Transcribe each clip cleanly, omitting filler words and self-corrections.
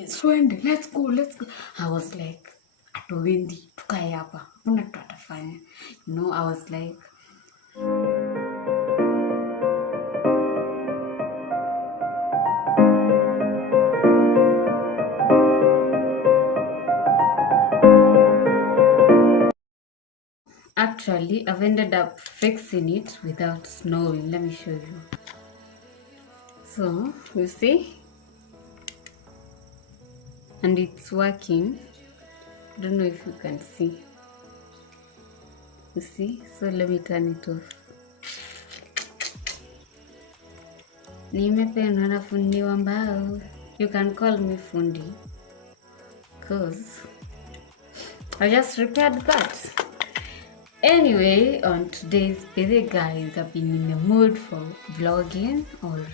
It's friendly, let's go. I was like, atowendi, tukae hapa. Hakuna kitu atafanya. I was like, actually, I've ended up fixing it without snowing. Let me show you. So, you see? And it's working. I don't know if you can see. You see? So let me turn it off. Nimependwa na fundi wa mbao. You can call me fundi, because I just repaired that. Anyway, on today's birthday, guys, I've been in the mood for vlogging or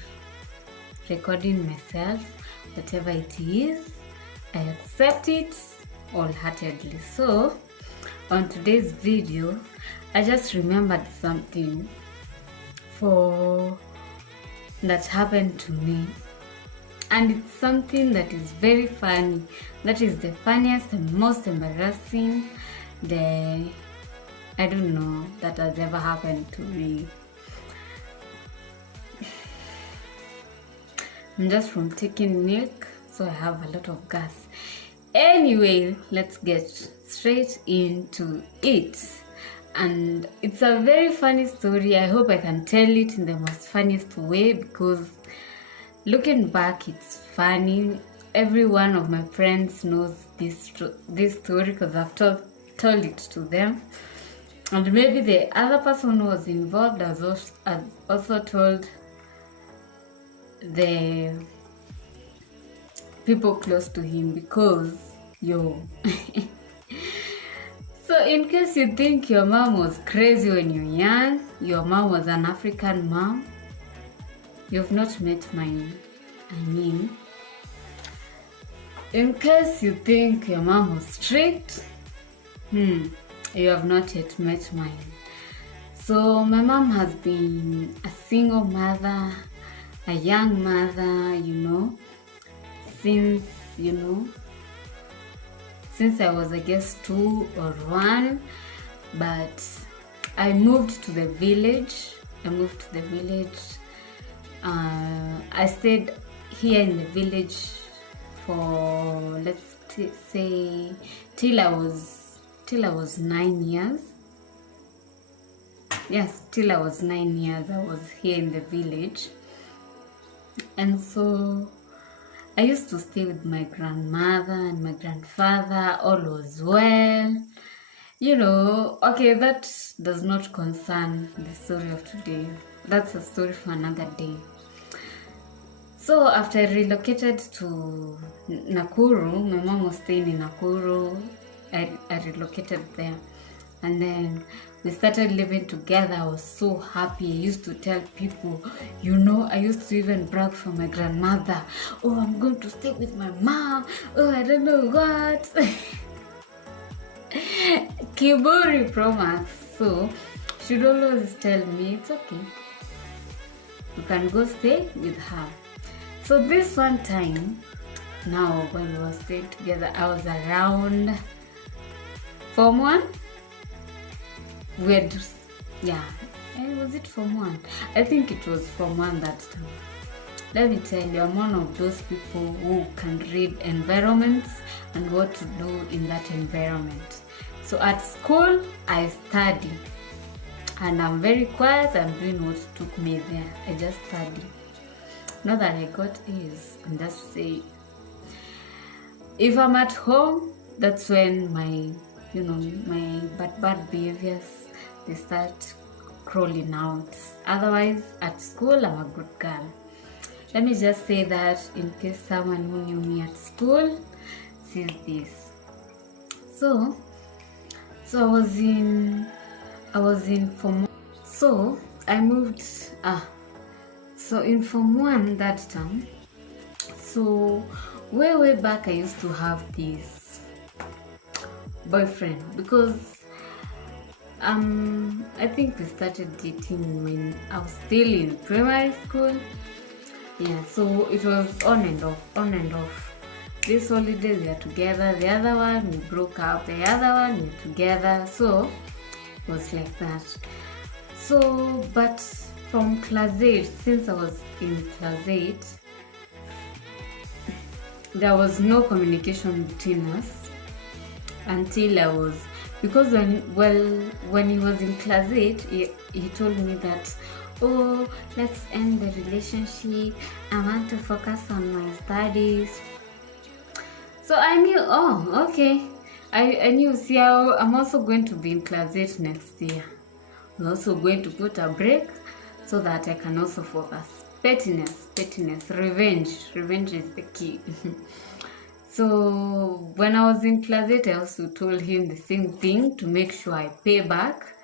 recording myself, whatever it is. I accept it wholeheartedly. So, on today's video, I just remembered something that happened to me, and it's something that is very funny. That is the funniest and most embarrassing I don't know, that has ever happened to me. I'm just from taking milk, so I have a lot of gas. Anyway, let's get straight into it. And it's a very funny story. I hope I can tell it in the most funniest way, because looking back, it's funny. Every one of my friends knows this story because I've told it to them. And maybe the other person who was involved has also told the people close to him, because So in case you think your mom was crazy when you're young, your mom was an African mom, you've not met mine. In case you think your mom was strict, you have not yet met mine. So my mom has been a single mother, a young mother, since I was, I guess, 2 or 1. But I moved to the village. I stayed here in the village for, let's say, till I was 9 years. Yes, till I was 9 years, I was here in the village. And so I used to stay with my grandmother and my grandfather. All was well. Okay, that does not concern the story of today. That's a story for another day. So after I relocated to Nakuru, my mom was staying in Nakuru. I relocated there. And then we started living together. I was so happy. I used to tell people, I used to even brag for my grandmother. Oh, I'm going to stay with my mom. Oh, I don't know what. Kiburi promise. So she'd always tell me, it's okay, you can go stay with her. So this one time, now when we were staying together, I was around Form 1. Was it Form 1? I think it was Form 1 that time. Let me tell you, I'm one of those people who can read environments and what to do in that environment. So at school, I study. And I'm very quiet. I'm doing what took me there. I just study. Not that I got A's. I'm just saying. If I'm at home, that's when my bad behaviors, they start crawling out. Otherwise, at school, I'm a good girl. Let me just say that in case someone who knew me at school sees this. So I was in Form 1. So I moved. So in Form 1 that time. So way back, I used to have this boyfriend, because I think we started dating when I was still in primary school. Yeah, so it was on and off. this holiday we are together, the other one we broke up, the other one we're together. So it was like that. So, but from class 8, since I was in class 8, there was no communication between us until I was, because when he was in class 8, he told me that, oh, let's end the relationship, I want to focus on my studies. So I knew, oh, okay. I knew, see, I'm also going to be in class 8 next year. I'm also going to put a break so that I can also focus. Pettiness, revenge is the key. So when I was in class 8, I also told him the same thing to make sure I pay back.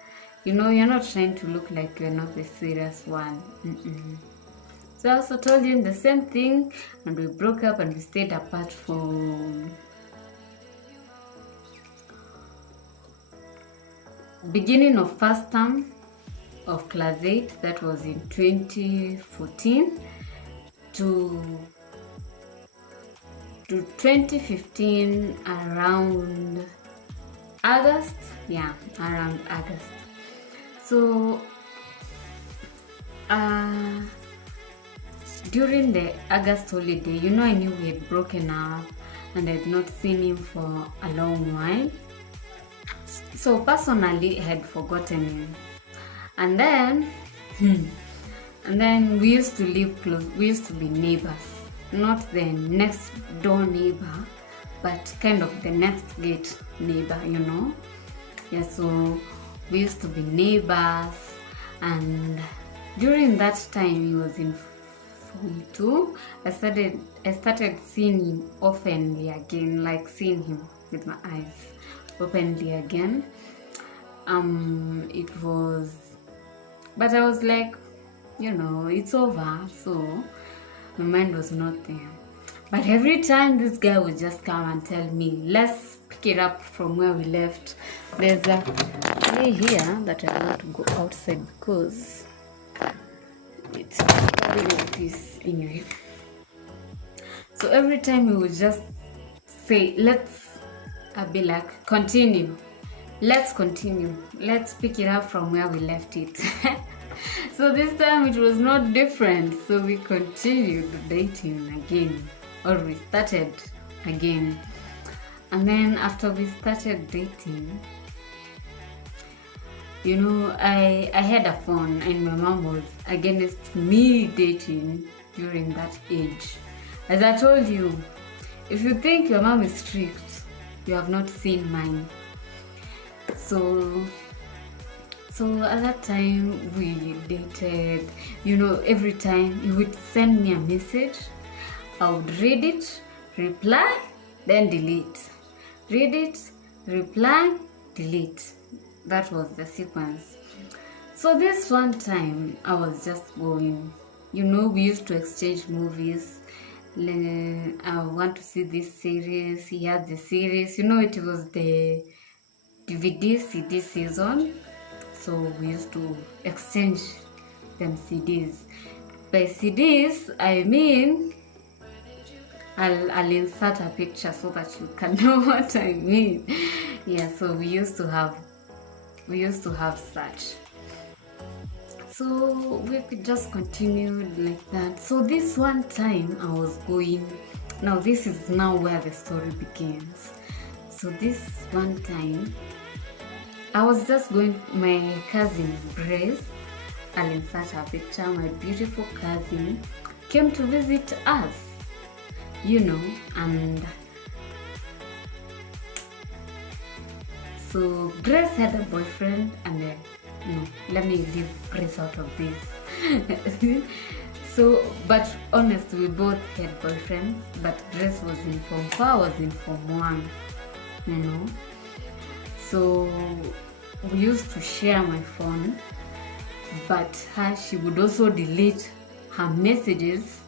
You know, you're not trying to look like you're not the serious one. So I also told him the same thing, and we broke up and we stayed apart for beginning of first term of class 8, that was in 2014, to 2015, around August. Yeah, around August. So during the August holiday, you know, I knew we had broken up and I had not seen him for a long while. So personally, I had forgotten him. And then we used to live close. We used to be neighbors, not the next door neighbor, but kind of the next gate neighbor, you know. Yeah, so we used to be neighbors, and during that time he was in Form 2. I started seeing him openly again, like seeing him with my eyes openly again. It was, but I was like, you know, it's over, so my mind was not there. But every time this guy would just come and tell me, let's pick it up from where we left. There's a way here that I want to go outside because it's probably like this anyway. So every time he would just say, I'd be like, continue. Let's continue. Let's pick it up from where we left it. So this time it was not different. So we continued dating again, or we started again. And then after we started dating, you know, I had a phone, and my mom was against me dating during that age. As I told you, if you think your mom is strict, you have not seen mine. So at that time we dated, you know, every time he would send me a message, I would read it, reply, then delete. Read it, reply, delete. That was the sequence. So this one time I was just going, you know, we used to exchange movies. I want to see this series. He had the series, you know, it was the DVD CD season. So we used to exchange them CDs. By CDs, I mean, I'll insert a picture so that you can know what I mean. Yeah, so we used to have such. So we could just continue like that. So this one time I was going, now this is now where the story begins. So this one time I was just going, my cousin Grace, I'll insert her picture, my beautiful cousin came to visit us, you know, and so Grace had a boyfriend, and no, let me leave Grace out of this. So, but honestly, we both had boyfriends, but Grace was in Form 4, I was in Form 1, you know. So we used to share my phone, but she would also delete her messages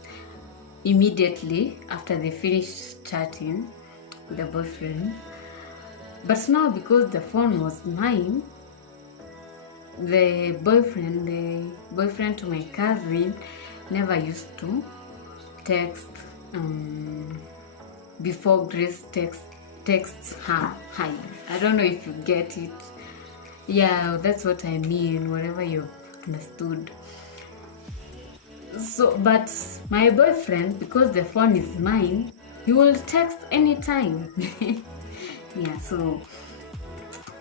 immediately after they finished chatting with the boyfriend. But now, because the phone was mine, the boyfriend to my cousin never used to text before Grace texts her hi. I don't know if you get it. Yeah, that's what I mean, whatever you understood. So, but my boyfriend, because the phone is mine, he will text anytime. Yeah, so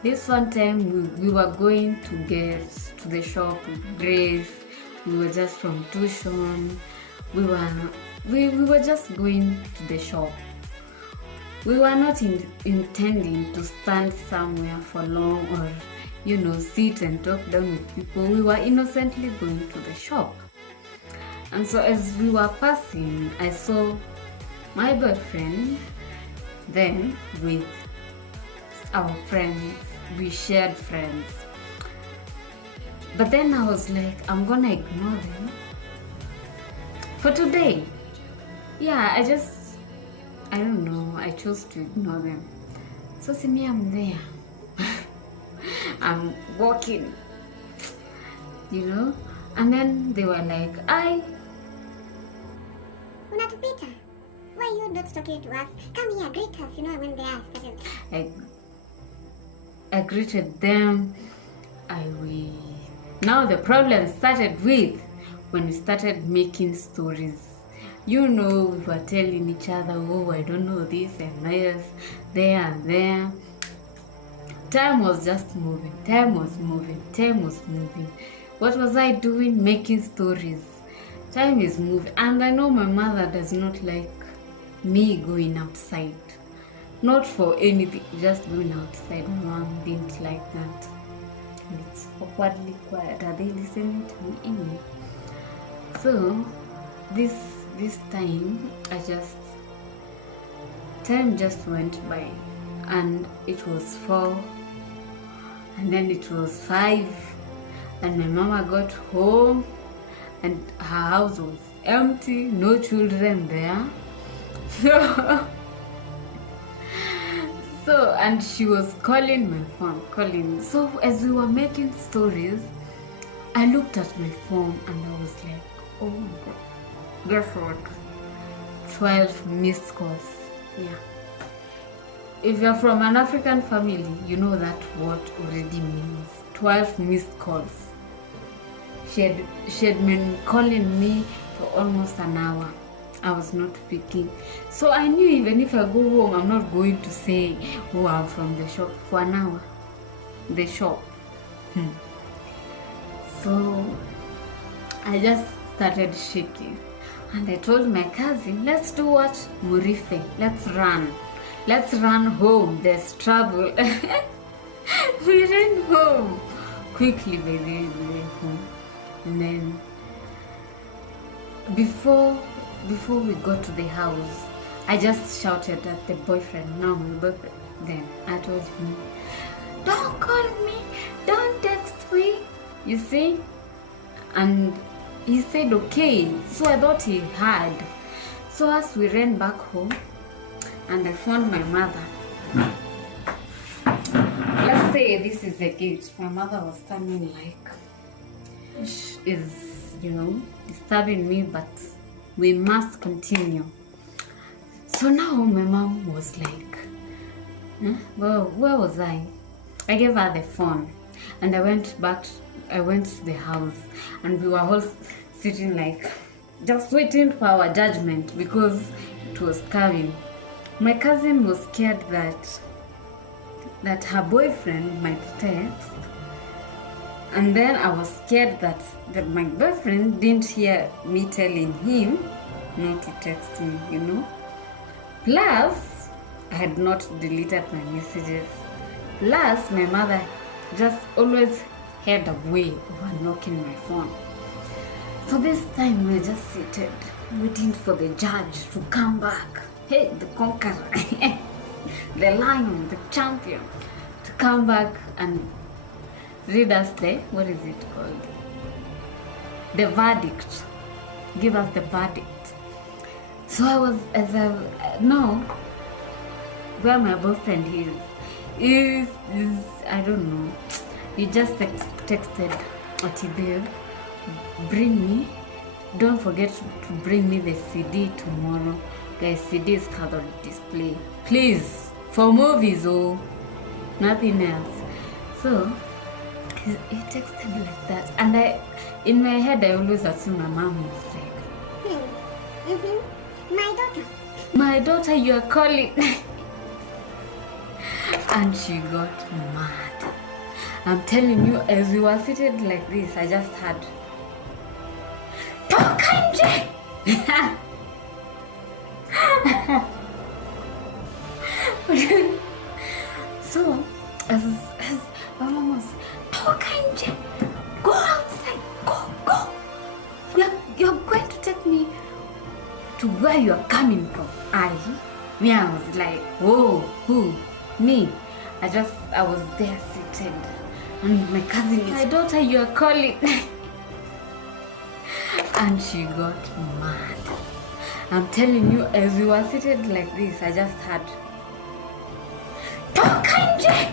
this one time we were going to get to the shop with Grace. We were just from tuition. We were just going to the shop. We were not intending to stand somewhere for long or, sit and talk down with people. We were innocently going to the shop. And so as we were passing, I saw my boyfriend then with our friends. We shared friends. But then I was like, I'm gonna ignore them for today. Yeah, I don't know, I chose to ignore them. So see me, I'm there. I'm walking, and then they were like, Unatupita. Why are you not talking to us? Come here, greet us, when they are started. I greeted them. Now the problem started with when we started making stories. We were telling each other, oh, I don't know this and this, there and there. Time was just moving. Time was moving. What was I doing? Making stories. Time is moving. And I know my mother does not like me going outside. Not for anything, just going outside. My mom didn't like that. And it's awkwardly quiet. Are they listening to me anyway? So, this time, time just went by. And it was 4. And then it was 5. And my mama got home. And her house was empty. No children there. So, and she was calling my phone, So as we were making stories, I looked at my phone and I was like, oh my God, guess what? 12 missed calls. Yeah. If you're from an African family, you know that what already means. 12 missed calls. She had been calling me for almost an hour. I was not picking. So I knew even if I go home, I'm not going to say, oh, I'm from the shop for an hour. The shop. So I just started shaking. And I told my cousin, let's do what? Murife. Let's run. Let's run home. There's trouble. We ran home. Quickly, baby, we went home. And then before we got to the house, I just shouted at the boyfriend. No, my boyfriend. Then I told him, don't call me, don't text me. You see? And he said okay. So I thought he had. So as we ran back home, and I found my mother. Let's say this is the gate. My mother was standing like, is disturbing me, but we must continue. So now my mom was like, well, where was I? I gave her the phone and I went to the house, and we were all sitting like just waiting for our judgment because it was coming. My cousin was scared that her boyfriend might text, and then I was scared that my boyfriend didn't hear me telling him not to text me, Plus, I had not deleted my messages. Plus, my mother just always had a way of unlocking my phone. So this time we were just seated, waiting for the judge to come back. Hey, the conqueror, the lion, the champion, to come back and read us what is it called? The verdict. Give us the verdict. So I was, now, where my boyfriend is I don't know. He just texted Atibel, don't forget to bring me the CD tomorrow Guys, CD is colored display. Please, for movies or nothing else. So he texted like that, and in my head I always assume my mom was like, My daughter, my daughter, you are calling. And she got mad. I'm telling you, as we were seated like this, I just had Tokanje. So as my mom was Tokanje, go outside, go. You're going to take me to where you're coming from. I was like, whoa, who? Me. I was there seated, and my cousin is, my daughter, you are calling. And she got mad. I'm telling you, as we were seated like this, I just had Tokanje.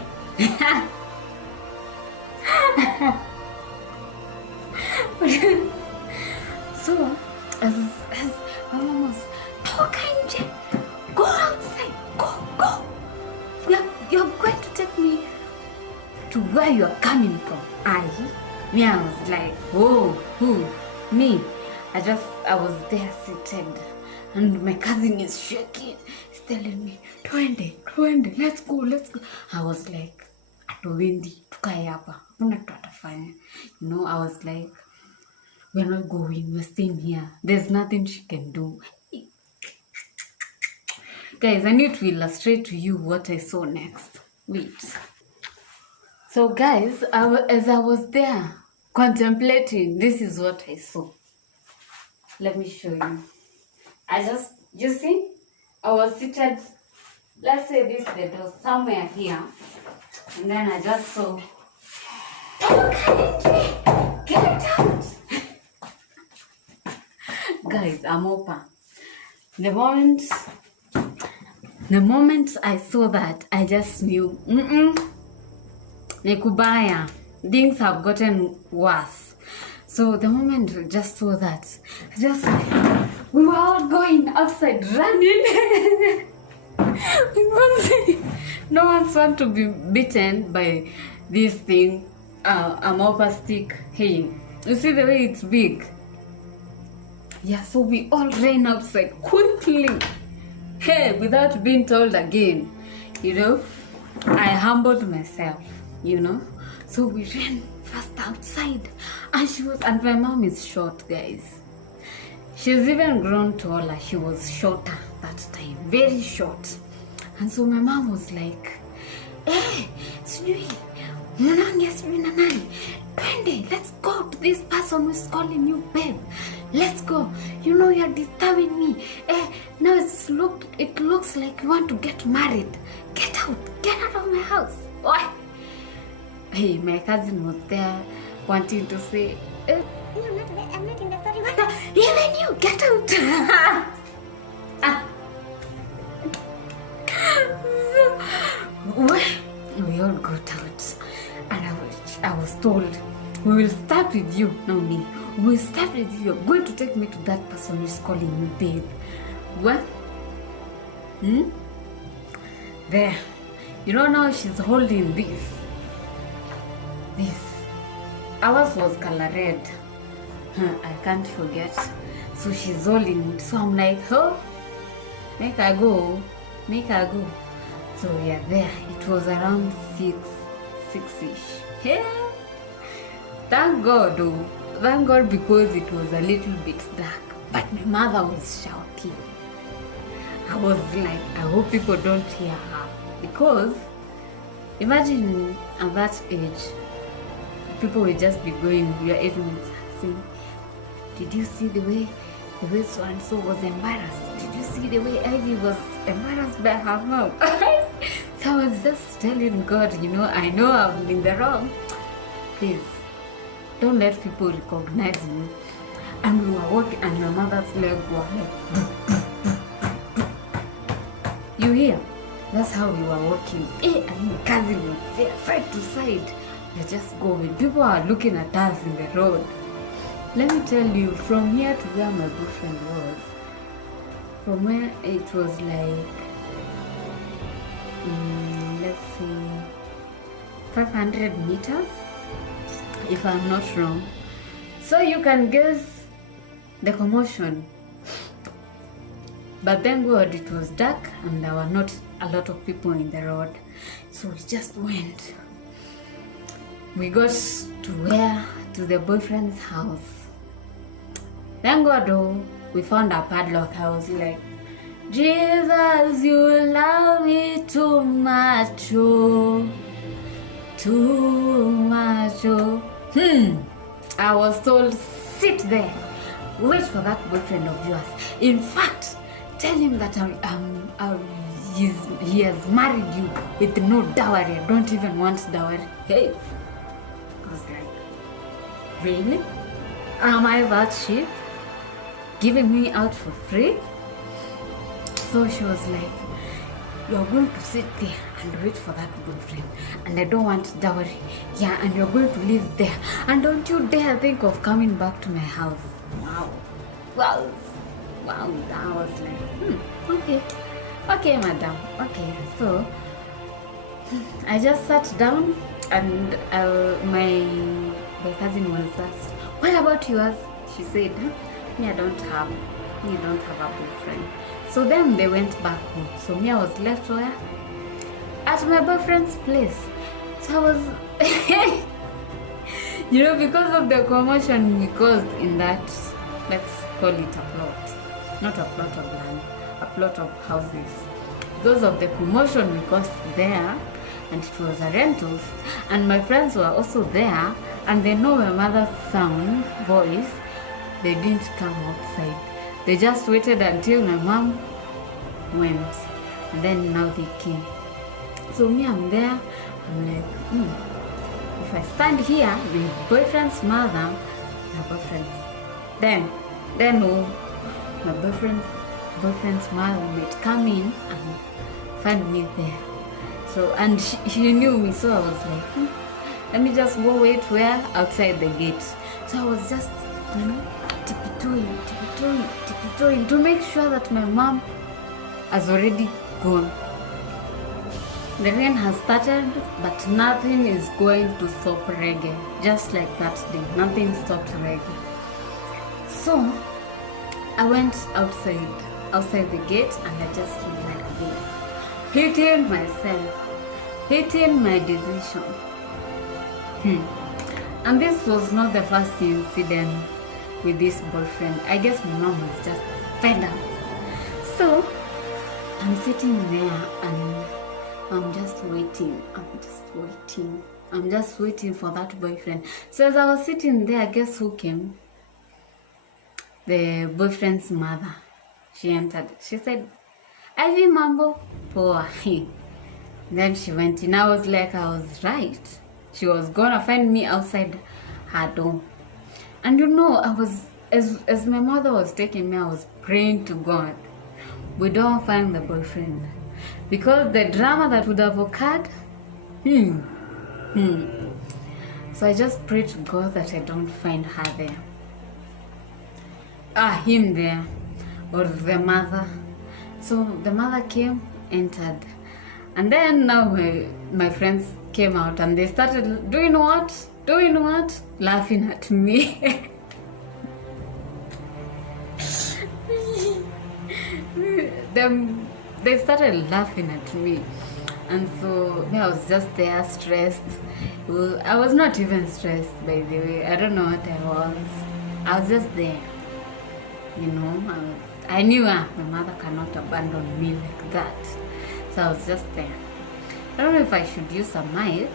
So as my mom was Tokanje, go outside, go. You're going to take me to where you're coming from. I was like, whoa, who? Me. I was there seated, and my cousin is shaking. He's telling me, twende, let's go. I was like, atuwendi, tukae hapa, kuna kitu atafanya. I was like, we're not going, we're staying here. There's nothing she can do. Guys, I need to illustrate to you what I saw next. Wait. So guys, as I was there contemplating, this is what I saw. Let me show you. You see, I was seated, let's say this the door somewhere here, and then I just saw, get out. Guys, I'm open. The moment I saw that, I just knew, Nekubaya, things have gotten worse. So the moment I just saw that, we were all going outside running. Because no one's want to be bitten by this thing, a mopa stick. Hey, you see the way it's big? Yeah, so we all ran outside quickly. Hey, without being told again, I humbled myself, So we ran fast outside, and my mom is short, guys. She's even grown taller. She was shorter that time, very short. And so my mom was like, hey, sijui, mwanangu sijui na nani, twende, let's go to this person who's calling you babe. Let's go. You're disturbing me. Now it looks like you want to get married. Get out of my house. What? Hey, my cousin was there wanting to say, I'm not in the story. Even you, get out. So, we all got out, and I was told, we will start with you. No, me. We will start with you. You're going to take me to that person who's calling you babe. What? There. Now she's holding this. Ours was color red. I can't forget. So she's holding it. So I'm like, make her go. So yeah, there. It was around 6-ish. Yeah. Thank God, because it was a little bit dark. But my mother was shouting. I was like, I hope people don't hear her. Because imagine at that age, people will just be going, we are 8 minutes saying, did you see the way so and so was embarrassed? Did you see the way Ivy was embarrassed by her mom? So I was just telling God, I know I'm in the wrong. Please, don't let people recognize me. And we were walking, and my mother's leg was like, you hear? That's how we were walking. And my cousin was there, side to side. We're just going. People are looking at us in the road. Let me tell you, from here to where my boyfriend from where it was like, let's see, 500 meters, if I'm not wrong. So you can guess the commotion. But thank God it was dark and there were not a lot of people in the road. So we just went. We got to the boyfriend's house. Thank God though, we found a padlock. I was like, Jesus, you love me too much, oh, too much, oh. I was told, sit there, wait for that boyfriend of yours. In fact, tell him that he has married you with no dowry. I don't even want dowry. Hey, I was like, really? Am I that cheap? Giving me out for free? So she was like, you're going to sit there and wait for that boyfriend, and I don't want dowry. Yeah, and you're going to live there, and don't you dare think of coming back to my house. Wow. I was like, okay, madam. Okay, so I just sat down, and my cousin was asked, what about yours? She said, me, I don't have a boyfriend. So then they went back home. So me, I was left where? At my boyfriend's place. So I was, because of the commotion we caused in that, let's call it a plot. Not a plot of land, a plot of houses. Because of the commotion we caused there, and it was a rental, and my friends were also there, and they know my mother's sound, voice, they didn't come outside. They just waited until my mom went, and then now they came. So me, I'm there, I'm like, if I stand here with boyfriend's mother, my boyfriend's, then my boyfriend's mother might come in and find me there. So, and she knew me, so I was like, let me just go wait where? Outside the gate. So I was just, tiptoeing to make sure that my mom has already gone. The rain has started, but nothing is going to stop reggae. Just like that day, nothing stopped reggae. So I went outside the gate, and I just stood like this, hating myself, hating my decision. And this was not the first incident with this boyfriend. I guess my mom was just fed up. So I'm sitting there and I'm just waiting for that boyfriend. So as I was sitting there, guess who came? The boyfriend's mother. She entered. She said, Ivy Mambo, poor. Then she went in. I was like, I was right. She was gonna find me outside her door. And I was, as my mother was taking me, I was praying to God, we don't find the boyfriend. Because the drama that would have occurred, So I just pray to God that I don't find her there. Him there, or the mother. So the mother came, entered, and then now my friends came out and they started doing what? Laughing at me. They started laughing at me, and so I was just there stressed. I was not even stressed, by the way. I don't know what I was. I was just there. I knew my mother cannot abandon me like that. So I was just there. I don't know if I should use a mic.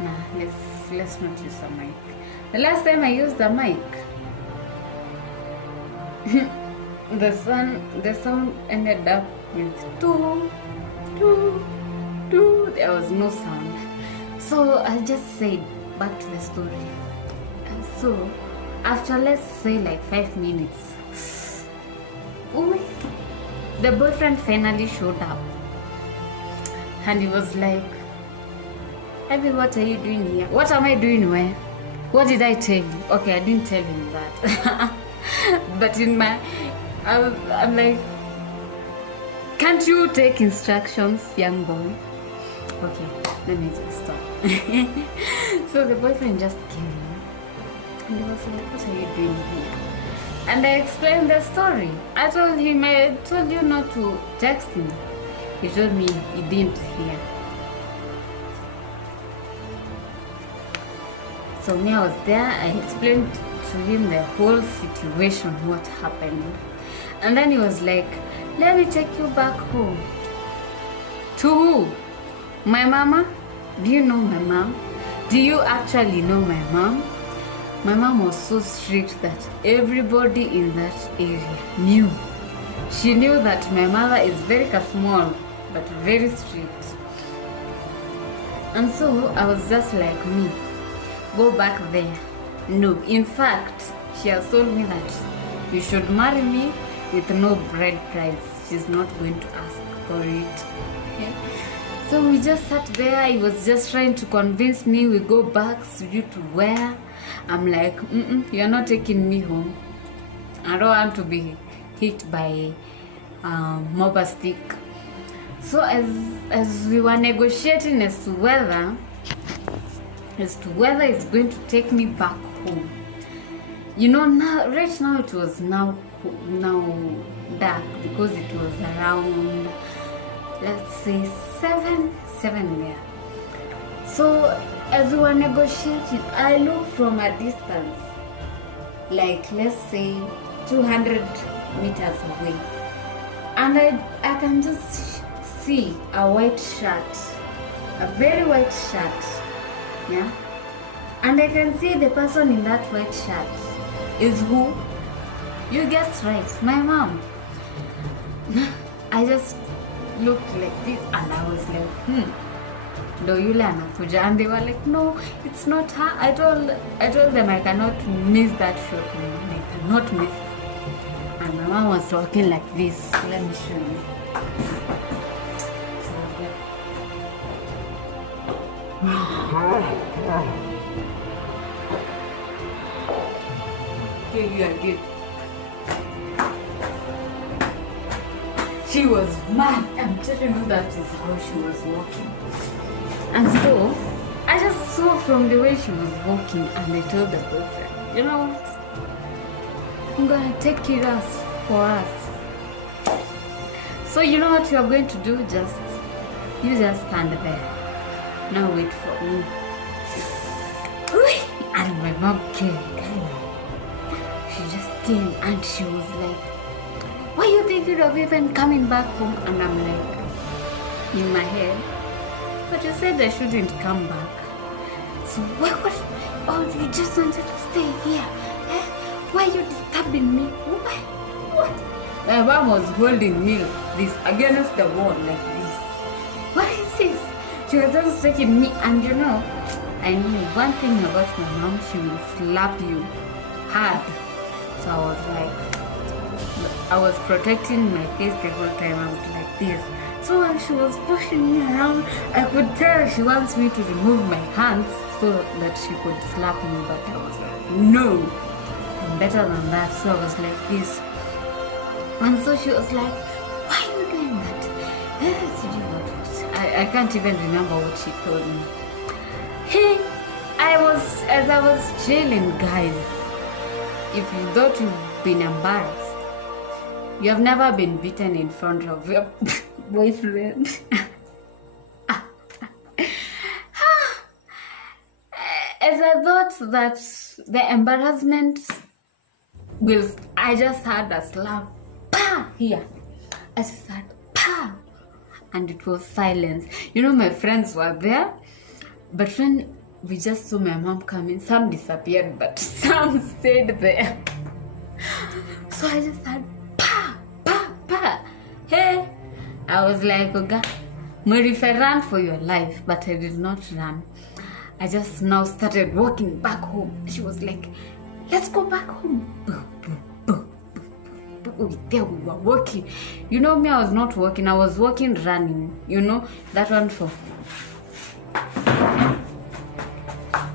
Nah, let's not use a mic. The last time I used a mic, the sound ended up with two. There was no sound. So I just said, back to the story. And so after, let's say, like 5 minutes, the boyfriend finally showed up, and he was like, Abby, what are you doing here? What am I doing where? What did I tell you? Okay, I didn't tell him that. But in my, I'm like, can't you take instructions, young boy? Okay, let me just stop. So the boyfriend just came in and he was like, what are you doing here? And I explained the story. I told him, I told you not to text me. He told me he didn't hear. So me, I was there, I explained to him the whole situation, what happened. And then he was like, let me take you back home. To who? My mama? Do you know my mom? Do you actually know my mom? My mom was so strict that everybody in that area knew. She knew that my mother is very small, but very strict. And so I was just like, me, go back there. No, in fact, she has told me that you should marry me with no bride price. She's not going to ask for it. Okay? So we just sat there. He was just trying to convince me we go back to you to where. I'm like, you're not taking me home. I don't want to be hit by mobile stick. So as we were negotiating as to whether it's going to take me back home. You know, now right now it was now dark because it was around, let's say 7 there. So as we were negotiating, I looked from a distance, like let's say 200 meters away, and I can just see a white shirt, a very white shirt, yeah, and I can see the person in that white shirt is who? You guessed right, my mom. I just looked like this and I was like, do yule anakuja? And they were like, no, it's not her. I told them I cannot miss that shot. I cannot miss it. And my mom was talking like this. Let me show you. Here you are good. She was mad. I'm telling you, that is how she was walking. And so I just saw from the way she was walking, and I told the boyfriend, you know what? I'm gonna take it as for us. So you know what you are going to do? You just stand there. Now wait for me. And my mom came. She just came and she was like, why are you thinking of even coming back home? And I'm like, in my head, but you said I shouldn't come back. So what? Oh, you just wanted to stay here. Eh? Why are you disturbing me? What? My mom was holding me this against the wall like this. What is this? She was just taking me, and you know, I knew one thing about my mom, she will slap you hard. So I was protecting my face the whole time. I was like this. So when she was pushing me around, I could tell she wants me to remove my hands so that she could slap me, but I was like, no, I'm better than that. So I was like this. And so she was like, why are you doing that? I can't even remember what she told me. As I was chilling, guys, if you thought you've been embarrassed, you have never been beaten in front of your boyfriend. As I thought that the embarrassment I just had a slap, pa, here. I just had, pa, and it was silence. You know, my friends were there, but when we just saw my mom coming, some disappeared, but some stayed there. So I just had, pa, pa, pa. Hey, I was like, Oga, if I ran for your life, but I did not run. I just now started walking back home. She was like, let's go back home. There we were walking. You know me, I was not walking. I was walking, running. You know, that one for...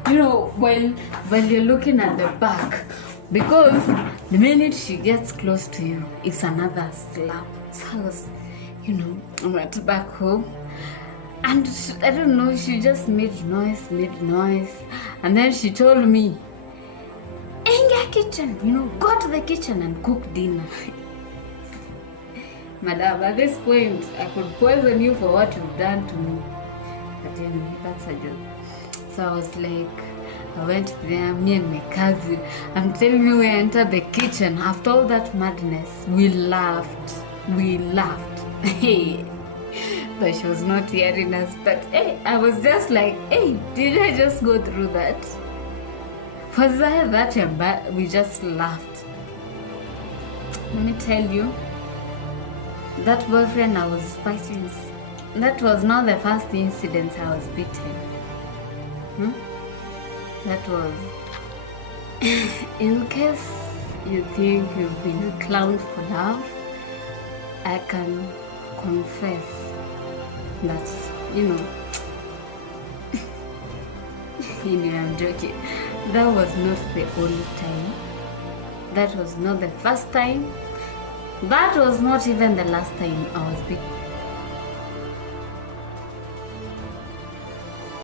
You know, when you're looking at the back, because The minute she gets close to you, it's another slap. So I was, I went back home. And I don't know, she just made noise. And then she told me, in the kitchen, go to the kitchen and cook dinner. Madam, at this point, I could poison you for what you've done to me. But anyway, that's a joke. So I was like, I went there, me and my cousin. I'm telling you, we entered the kitchen. After all that madness, we laughed. Hey. But she was not hearing us. But hey, I was just like, hey, did I just go through that? Was I that embarrassed? We just laughed. Let me tell you, that boyfriend I was fighting, that was not the first incident I was beaten. That was, in case you think you've been clowned for love, I can confess that, I'm joking. That was not the only time. That was not the first time. That was not even the last time I was beaten.